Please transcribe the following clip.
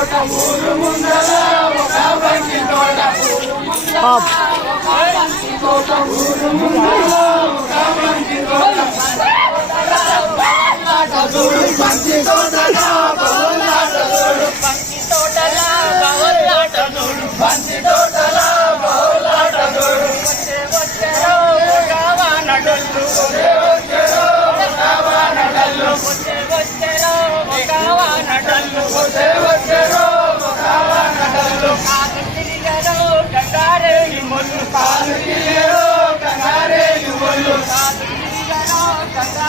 తోట ఊరు ముందర ఒక బంతి తోట తోట ఊరు ముందర ఒక బంతి తోట చూడు పంచి తోటలా బహుళాట చూడు పంచి తోటలా బహుళాట చూడు పంచి తోట 감사합니다.